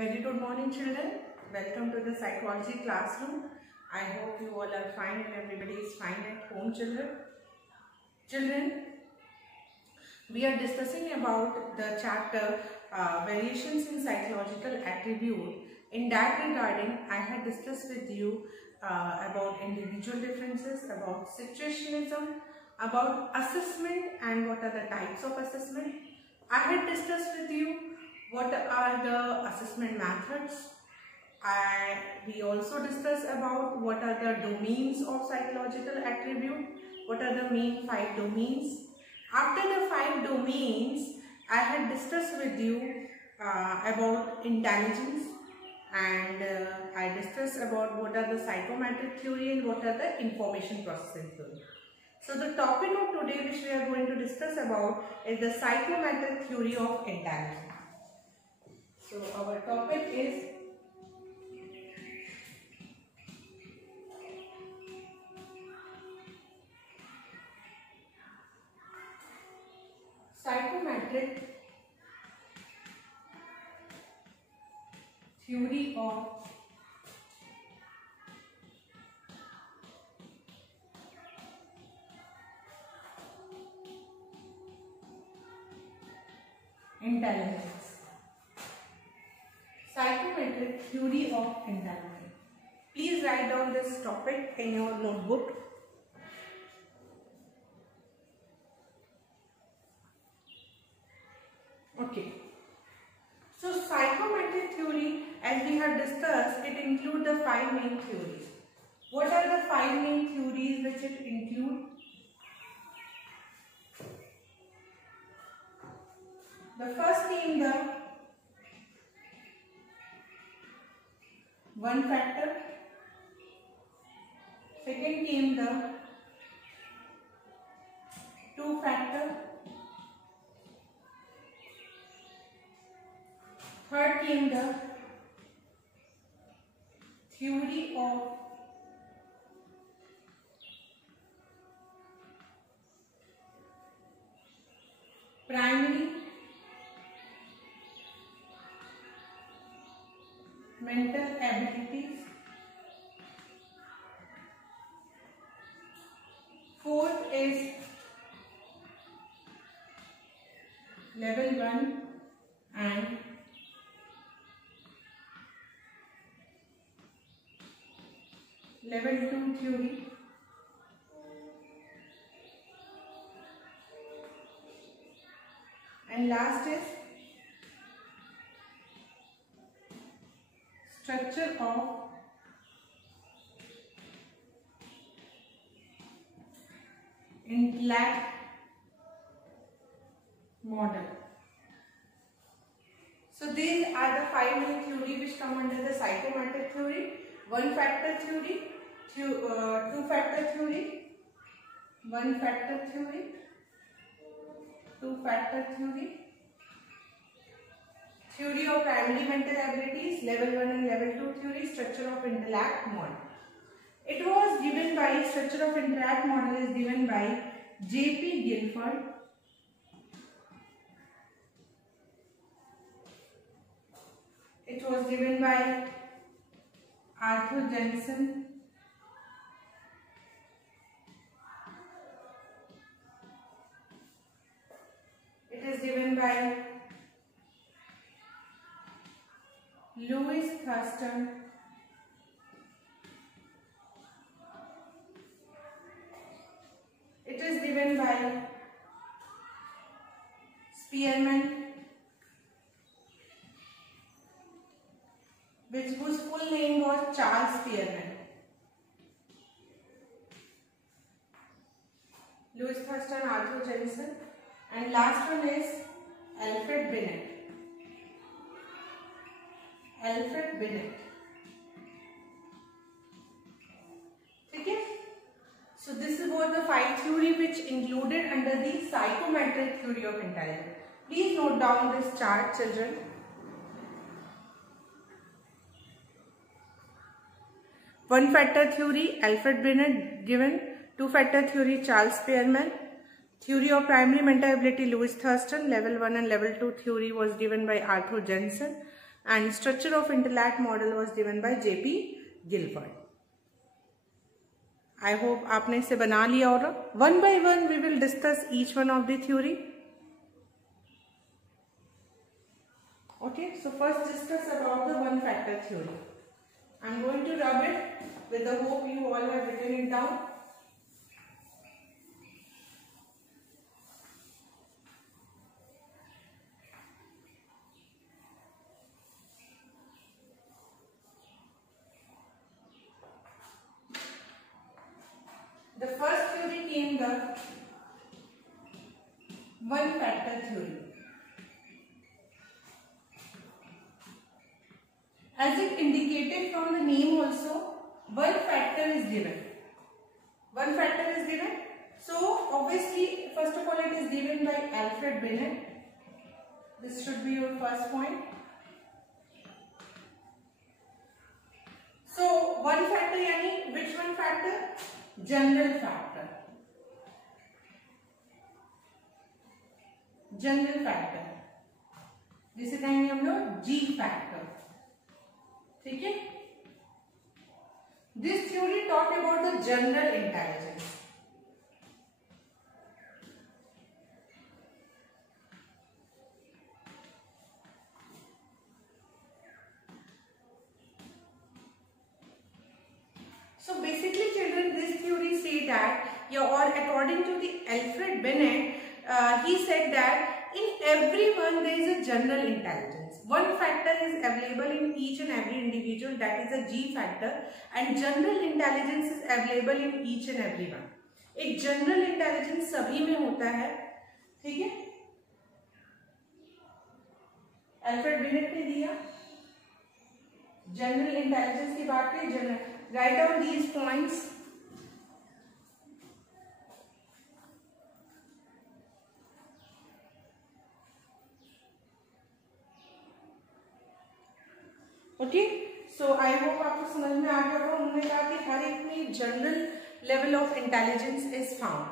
Very good morning, children. Welcome to the psychology classroom. I hope you all are fine and everybody is fine at home, children. Children, we are discussing about the chapter variations in psychological attribute. In that regarding, I had discussed with you about individual differences, about situationism, about assessment and what are the types of assessment. I had discussed with you what are the assessment methods. We also discussed about what are the domains of psychological attribute, what are the main 5 domains. After the 5 domains, I had discussed with you about intelligence, and I discussed about what are the psychometric theory and what are the information processing theory. So the topic of today which we are going to discuss about is the psychometric theory of intelligence. So our topic is psychometric theory of intelligence. Psychometric theory of intelligence. Please write down this topic in your notebook. Okay. So psychometric theory, as we have discussed, it includes the 5 main theories. What are the 5 main theories which it includes? The first came the one factor, second came the two factor, third came the theory of primary mental abilities, fourth is level 1 and level 2 theory, and last is structure of intellect model. So these are the 5 main theory which come under the psychometric theory: one factor theory, two factor theory, one factor theory, two factor theory, theory of primary mental abilities, level 1 and level 2 theory, structure of intellect model. It was given by, structure of intellect model is given by J.P. Guilford, it was given by Arthur Jensen, it is given by Louis Thurston, it is given by Spearman, whose full name was Charles Spearman. Louis Thurston, Arthur Jensen, and last one is Alfred Binet. Alfred Binet. Okay? So this is what the 5 theory which included under the psychometric theory of intelligence. Please note down this chart, children. One factor theory, Alfred Binet given. Two factor theory, Charles Spearman. Theory of primary mental ability, Louis Thurston. Level 1 and level 2 theory was given by Arthur Jensen. and structure of interlac model was given by J.P. Guilford. I hope आपने इसे बना लिया होगा. One by one we will discuss each one of the theory. Okay, so first discuss about the one factor theory. I am going to rub it with the hope you all have written it down. The first theory came the one factor theory. As it indicated from the name also, one factor is given. One factor is given. So obviously, first of all, it is given by Alfred Binet. This should be your first point. So one factor यानी which one factor? General factor. General factor. जिसे कहेंगे हम लोग G factor. ठीक है? This theory talked about the general intelligence. So basically, children, this theory say that, or according to the Alfred Binet, he said that in everyone there is a general intelligence. One factor is available in each and every individual, that is a G factor, and general intelligence is available in each and every one. एक general intelligence सभी में होता है, ठीक है? Alfred Binet ने दिया general intelligence की बात करें. general, write down these points. Okay, so I hope आपको समझ में आ गया होगा. उन्होंने कहा कि हर एक में general level of intelligence is found.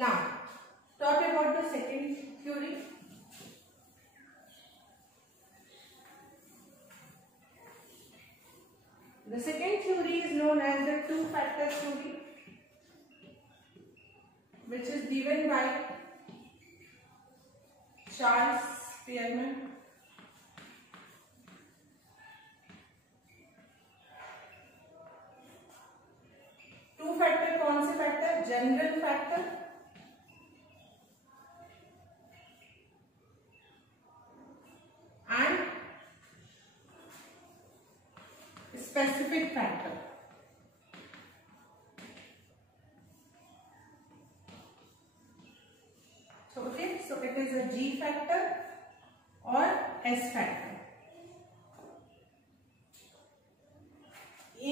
Now talk about the second theory. The second theory is known as the two-factor theory, which is given by Charles Spearman. Two factor कौन से factor? General factor and specific factor. Okay, so it is a G factor और S factor.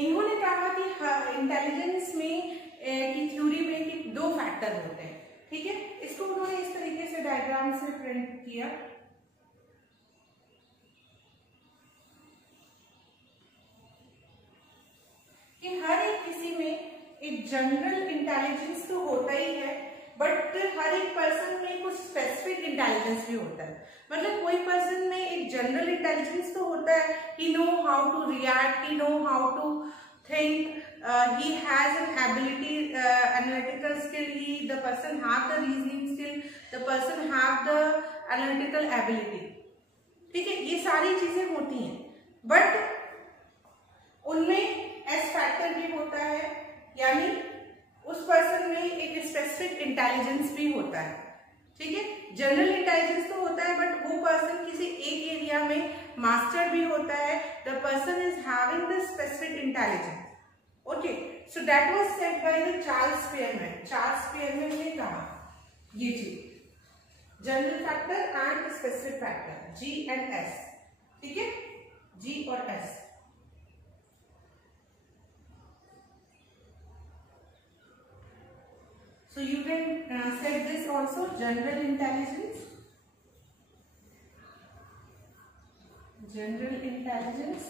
इन्होंने कहा कि intelligence में की theory में कि दो फैक्टर होते हैं. ठीक है, इसको उन्होंने इस तरीके से डायग्राम से प्रिंट किया. कि हर एक किसी में एक जनरल इंटेलिजेंस तो होता ही है, बट हर एक पर्सन में कुछ स्पेसिफिक इंटेलिजेंस भी होता है. मतलब कोई पर्सन में एक जनरल इंटेलिजेंस तो होता है, he know how to react, he know how to think, he has an ability, analytical skill, the person have the reasoning skill, the person have the analytical ability. ठीक है, ये सारी चीजें होती हैं, बट उनमें S फैक्टर भी होता है, यानी उस पर्सन में एक स्पेसिफिक इंटेलिजेंस भी होता है. ठीक है, जनरल इंटेलिजेंस तो होता है, बट वो पर्सन किसी एक एरिया में मास्टर भी होता है. The person is having the specific intelligence. Okay, so that was said by the Charles Spearman. Charles Spearman ने कहा ये चीज, general factor and specific factor, G and S. ठीक है, G और S. So you can set this also, general intelligence. General intelligence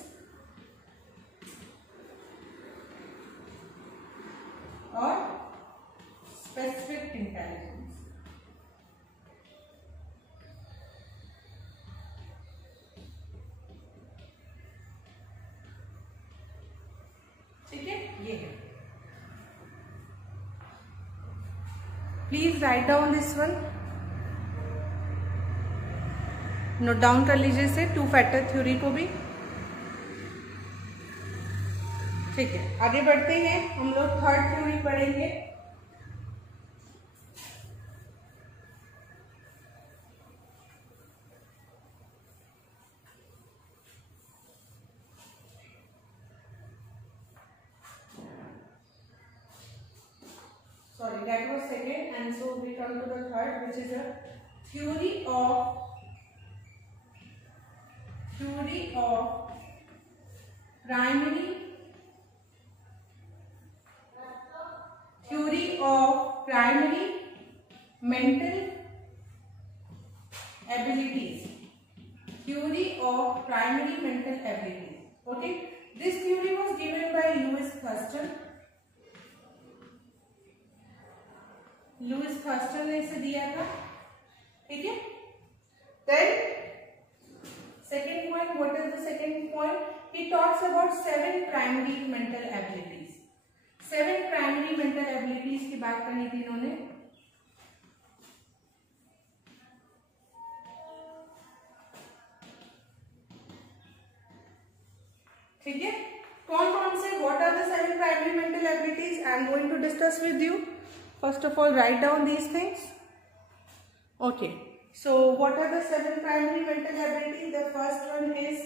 or specific intelligence. Please write down this one, note down कर लीजिए इसे, टू फैक्टर थ्योरी को भी। ठीक है, आगे बढ़ते हैं, हम लोग थर्ड थ्योरी पढ़ेंगे। Sorry, that was second, and so we come to the third, which is a theory of primary mental abilities. Theory of primary mental abilities. Okay, this theory was given by Louis Thurston. Louis Thurstone ने इसे दिया था। ठीक है, then second point, what is the second point? He talks about 7 primary mental abilities. 7 primary mental abilities की बात करी थी इन्होंने। ठीक है, कौन कौन से, what are the 7 primary mental abilities? I am going to discuss with you. First of all, write down these things. Okay, so what are the 7 primary mental abilities? The first one is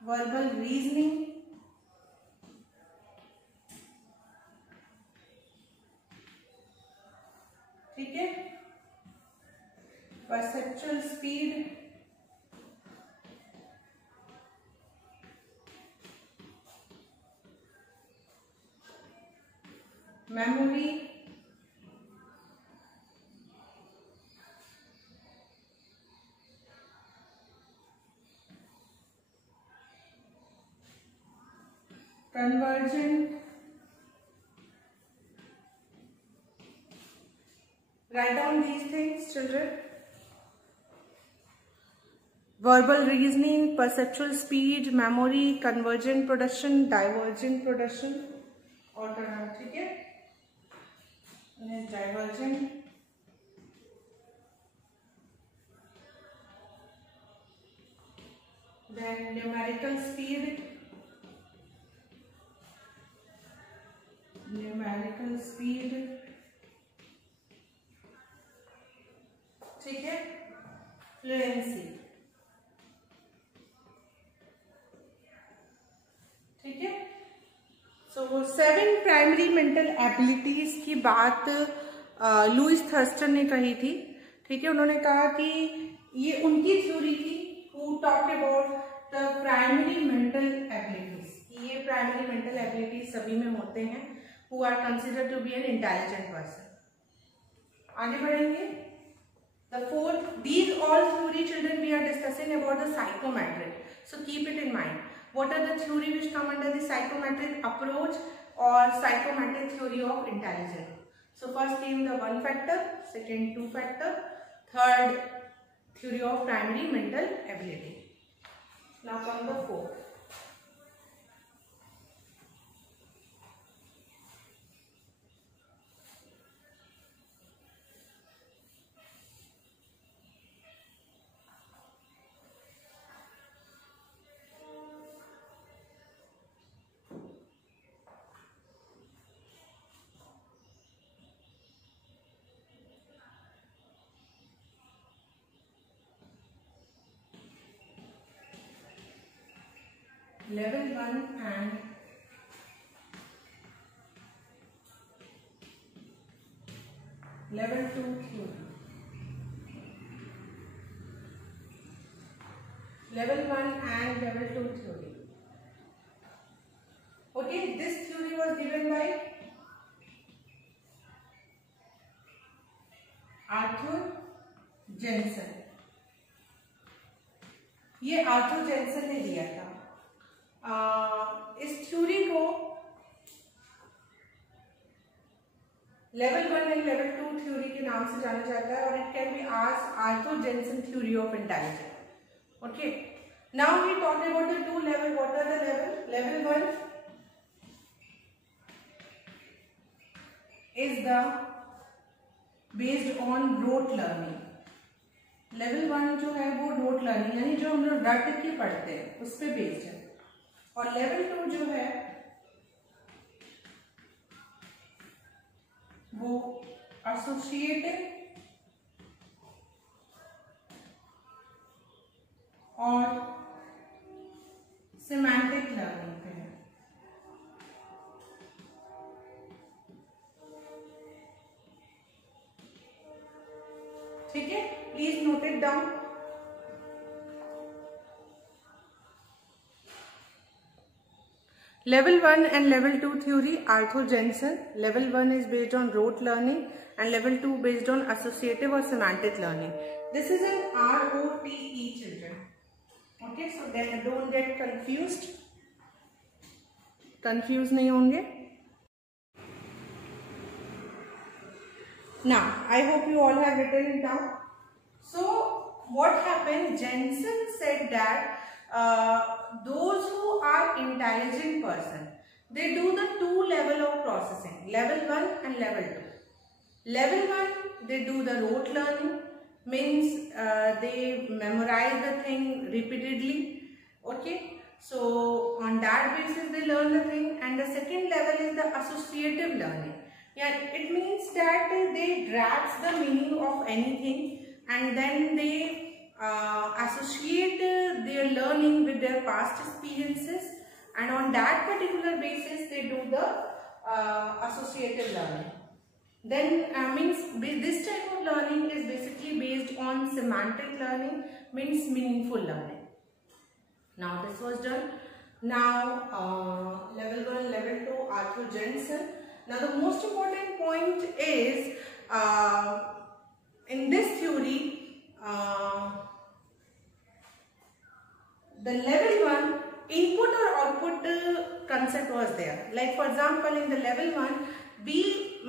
verbal reasoning, ठीक है, perceptual speed, memory, convergent, write down these things children, verbal reasoning, perceptual speed, memory, convergent production, divergent production, और करना, ठीक है, divergent, then numerical speed, ठीक है, fluency, ठीक है। सो 7 प्राइमरी मेंटल एबिलिटीज की बात लुइस थर्स्टन ने कही थी। ठीक है, उन्होंने कहा कि ये उनकी थ्योरी थी, who talked about the primary mental abilities. ये प्राइमरी मेंटल एबिलिटीज सभी में होते हैं, who are considered to be an intelligent person. आगे बढ़ेंगे। The fourth, these all theory children we are discussing about the psychometric, so keep it in mind. What are the theory which come under the psychometric approach or psychometric theory of intelligence? So first came the 1 factor, second 2 factor, third theory of primary mental ability. Now come the fourth. Level 1 and level 2 theory. Level 1 and level 2 theory. Okay, this theory was given by Arthur Jensen. ये Arthur Jensen ने दिया था। इस theory को level 1 and level 2 theory के नाम से जाना जाता है, और it can be asked Arthur Jensen theory of intelligence. Okay, now we talk about the 2 level. What are the level? Level 1 is the based on rote learning. Level 1 जो है वो रोट लर्निंग यानी जो हम लोग रट के पढ़ते हैं उस पर बेस्ड है, और लेवल 2 जो है वो एसोसिएटिव और सिमेंटिक लर्निंग पे है। ठीक है, please note it down. Level 1 and Level 2 theory, Arthur Jensen. Level 1 is based on rote learning and Level 2 based on associative or semantic learning. This is an ROTE, children. Okay, so then don't get confused. Confused नहीं होंगे. Now, I hope you all have written it down. So, what happened? Jensen said that those who are intelligent person, they do the 2 level of processing, level 1 and level 2. Level 1 they do the rote learning, means they memorize the thing repeatedly. Okay, so on that basis they learn the thing. And the second level is the associative learning. Yeah, it means that they grasp the meaning of anything and then they associate their learning with their past experiences, and on that particular basis they do the associative learning. Then means this type of learning is basically based on semantic learning, means meaningful learning. Now this was done. Now level 1, level 2, Arthur Jensen. Now the most important point is in this theory, the level 1 input or output concept was there. Like for example, in the level 1 we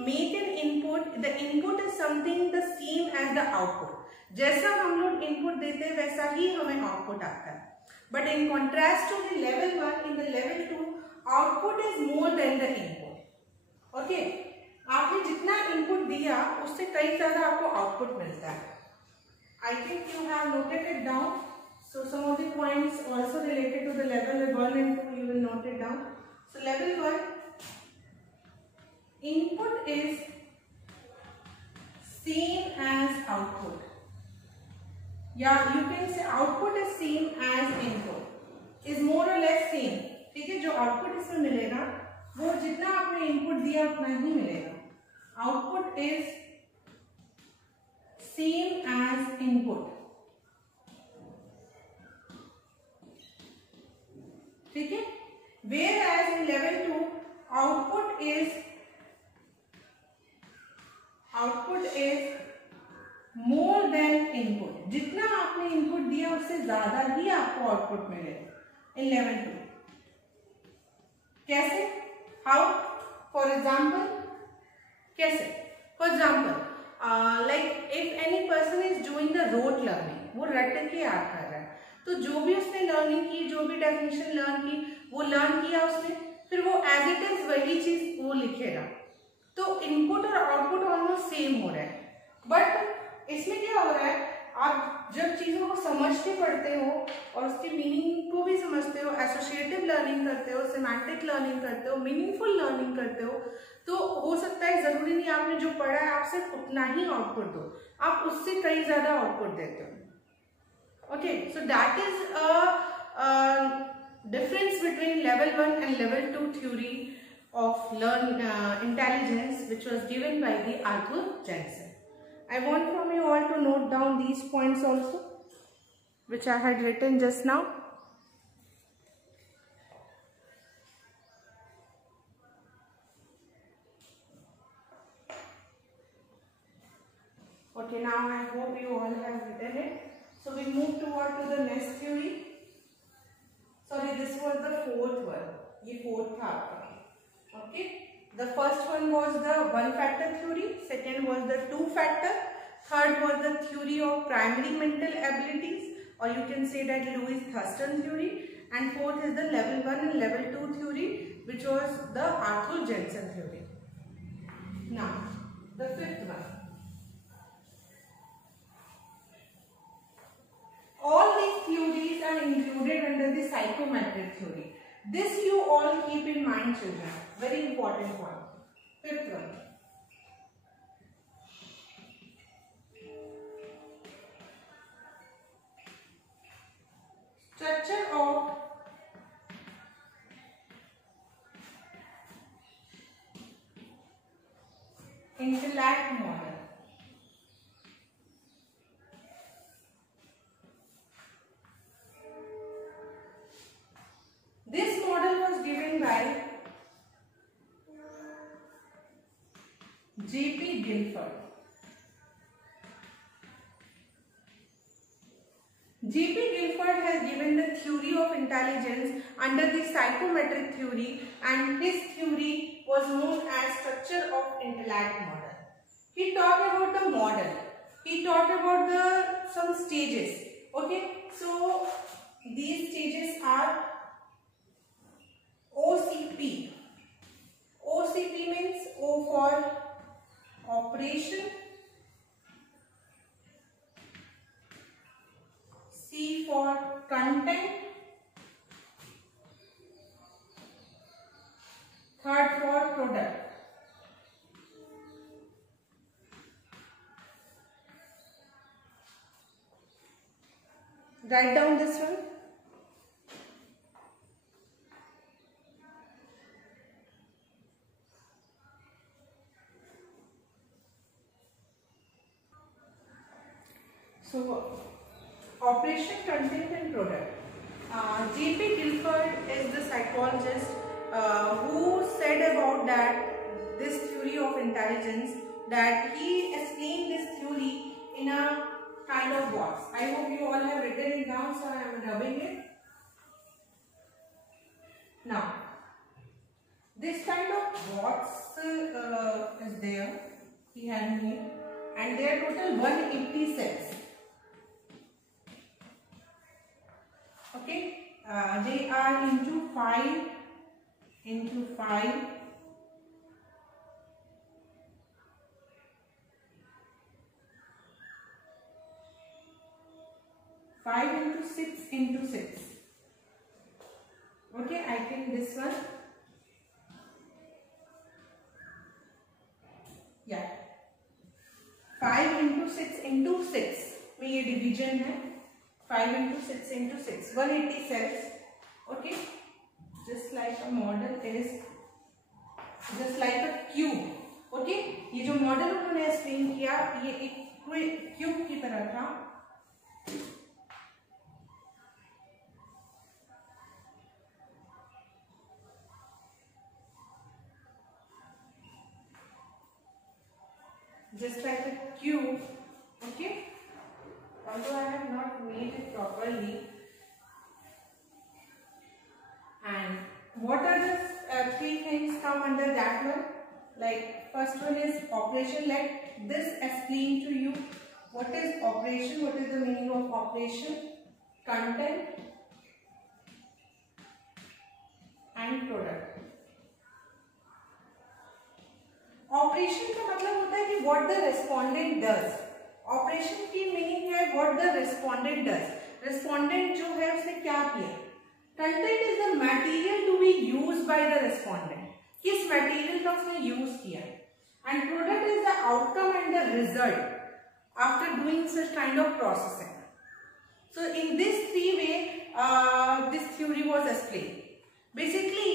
make an input. The input is something the same as the output. जैसा हम लोग input देते हैं वैसा ही हमें output आता है. But in contrast to the level 1, in the level 2 output is more than the input. Okay, आपने जितना input दिया उससे कई ज़्यादा आपको output मिलता है. I think you have noted it down. So some of the points also related to the level 1 and 2 you will note it down. So level 1, input is same as output. Yeah, you can say output is same as input. Is more or less same. ठीक है, जो output इसमें मिलेगा वो जितना आपने input दिया उतना ही मिलेगा. Output is same as input. ठीक है, whereas in level 2 output is more than input. जितना आपने input दिया उससे ज्यादा ही आपको output मिलेगा in level 2. कैसे? How? For example, कैसे? For example, like if any person is doing the rote learning, वो रट के याद कर रहा है, तो जो भी उसने लर्निंग की, जो भी डेफिनेशन लर्न की, वो लर्न किया उसने, फिर वो एज इट इज वही चीज वो लिखेगा. तो इनपुट और आउटपुट ऑलमोस्ट सेम हो रहा है. बट इसमें क्या हो रहा है, आप जब चीजों को समझ के पढ़ते हो और उसकी मीनिंग को भी समझते हो, एसोसिएटिव लर्निंग करते हो, सिमेंटिक लर्निंग करते हो, मीनिंगफुल लर्निंग करते हो, तो हो सकता है जरूरी नहीं आपने जो पढ़ा है आप सिर्फ उतना ही आउटपुट दो, आप उससे कई ज्यादा आउटपुट देते हो. Okay, so that is a difference between level 1 and level 2 theory of intelligence, which was given by the Arthur Jensen. I want from you all to note down these points also, which I had written just now. Okay, now I hope you all have written it. So we move toward to the next theory. Sorry, this was the fourth one. ये fourth था आपका. Okay. The first one was the one factor theory. Second was the two factor. Third was the theory of primary mental abilities, or you can say that Louis Thurston theory. And fourth is the level 1 and level 2 theory, which was the Arthur Jensen theory. Now, the fifth one. included under the psychometric theory. This you all keep in mind, children. Very important one. Fifth one. Structure of intellect model. This model was given by J.P. Guilford. J.P. Guilford has given the theory of intelligence under the psychometric theory, and his theory was known as structure of intellect model. He talked about the model. He talked about some stages. Okay, so these stages are OCP. OCP means O for operation, C for content, third for product. Write down this one. So, operation, content and product. J.P. Guilford is the psychologist who said about that this theory of intelligence, that he explained this theory in a kind of box. I hope you all have written it down, so I am rubbing it. Now, this kind of box is there, he had made, and there are total 180 cells. Okay, they are into 5 into 5. 5 into 6 into 6. Okay, I think this one. Yeah. 5 into 6 into 6 में ये division है. 5 into 6 into 6. 180 cells. Okay. Just like a model is, just like a cube. Okay. ये जो model उन्होंने explain किया, ये एक cube की तरह था. Just like a cube, okay, although I have not made it properly. And what are the 3 things come under that one? Like first one is operation. Let this explain to you what is operation, what is the meaning of operation, content and product. Operation का मतलब होता है कि what the respondent does. Operation की meaning है what the respondent does. Respondent जो है उसने क्या किया. Content is the material to be used by the respondent. किस मटेरियल का उसने यूज किया. And product is the outcome and the result after doing such kind of processing. So in this 3 way this theory was explained. Basically,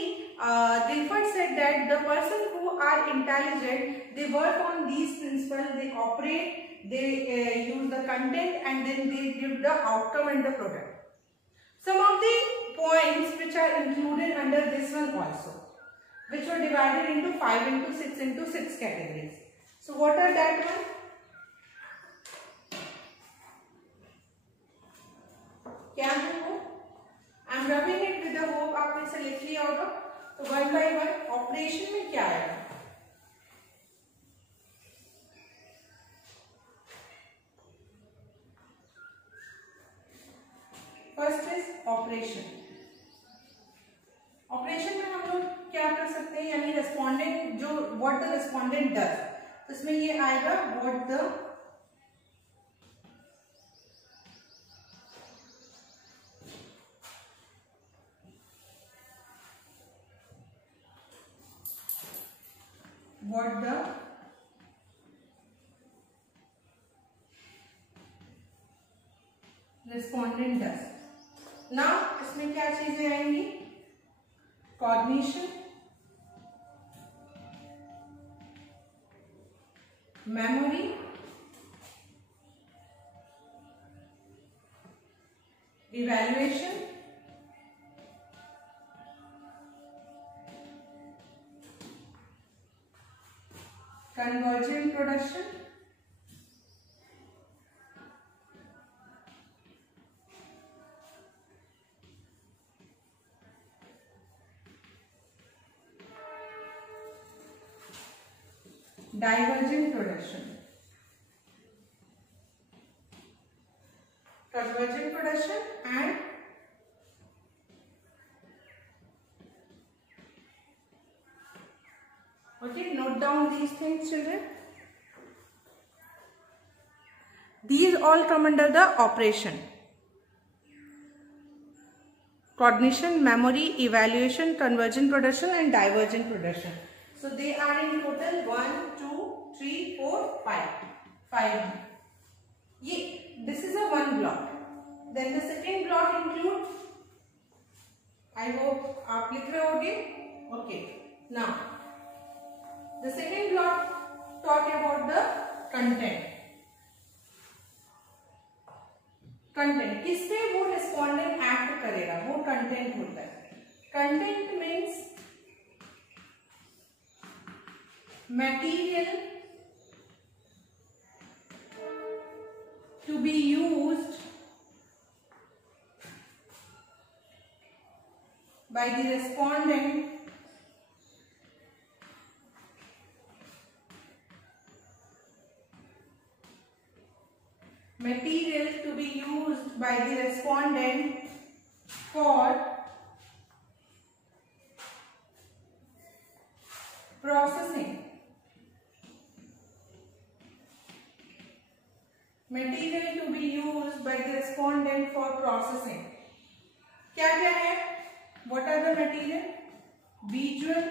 Guilford said that the person who are intelligent, they work on these principles, they operate, they use the content and then they give the outcome and the product. Some of the points which are included under this one also, which were divided into 5 into 6 into 6 categories. So what are that one? क्या है वो? I am rubbing it with the hope आपने इसे लिख लिया होगा. तो 1 by 1 operation में क्या आएगा. First is operation. ऑपरेशन में हम लोग क्या कर सकते हैं, यानी रेस्पोंडेंट जो व्हाट द रेस्पोंडेंट डज, तो इसमें ये आएगा what the what the respondent does. Now इसमें क्या चीजें आएंगी? Cognition, memory, evaluation, convergent production, divergent production. Convergent production and okay, note down these things, children. These all come under the operation: cognition, memory, evaluation, convergent production and divergent production. So they are in total 1, 2, 3, 4, 5. 5. This is a one block. Then the second block includes, I hope आप लिख रहे होगे. Okay. Now the second block talk about the content. Content किससे वो respondent act करेगा, वो content होता है. Content means material to be used by the respondent for processing. Material to be used by the respondent for processing. क्या क्या है? What are the material? Visual,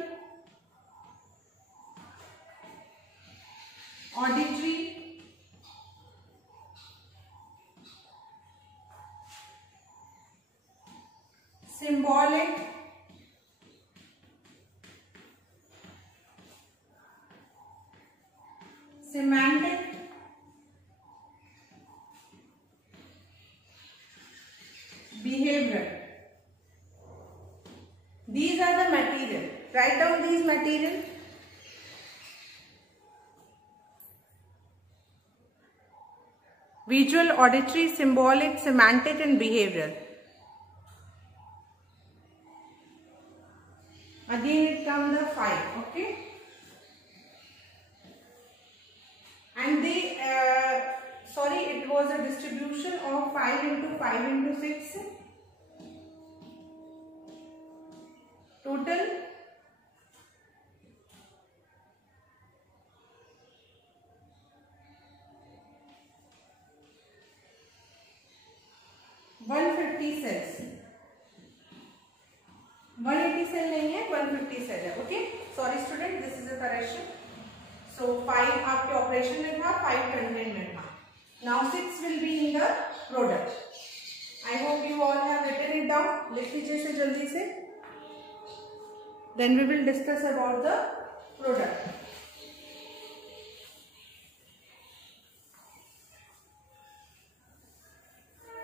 auditory, symbolic, semantic, behavioral. These are the material. Write down these material. Visual, auditory, symbolic, semantic and behavioral. Again it comes the 5, okay? And they, it was a distribution of 5 into 5 into 6. Total 150 cells. 180 cell नहीं है, 150 cell है. Okay? Sorry student, this is a correction. So 5 आपके operation में था, 5 content में था. Now 6 will be in the product. I hope you all have written it down. लिख लीजिए इसे जल्दी से. Then we will discuss about the product.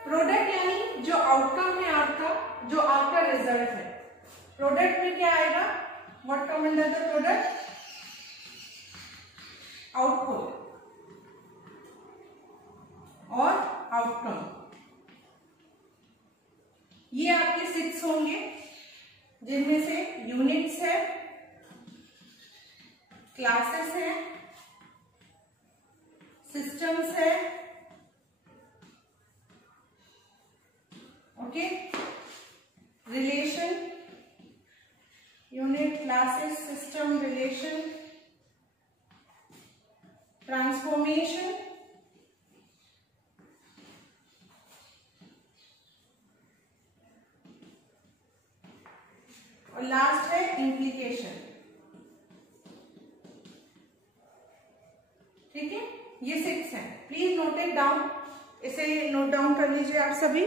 Product यानी जो outcome है आपका, जो आपका result है. Product में क्या आएगा? What come under the product? Output और outcome. ये आपके 6 होंगे, जिनमें से यूनिट्स है, क्लासेस है, सिस्टम्स है, okay, relation, unit, classes, system, relation, transformation, और लास्ट है इंप्लीकेशन. ठीक है, ये 6 है, प्लीज नोट इट डाउन, इसे नोट डाउन कर लीजिए आप सभी।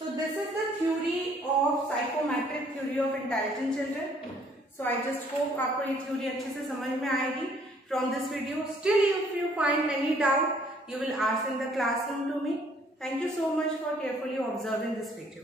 So this is the theory of psychometric theory of intelligent children. So I just hope आपको ये थ्योरी अच्छे से समझ में आएगी from this video. Still if you find any doubt, you will ask in the classroom to me. Thank you so much for carefully observing this video.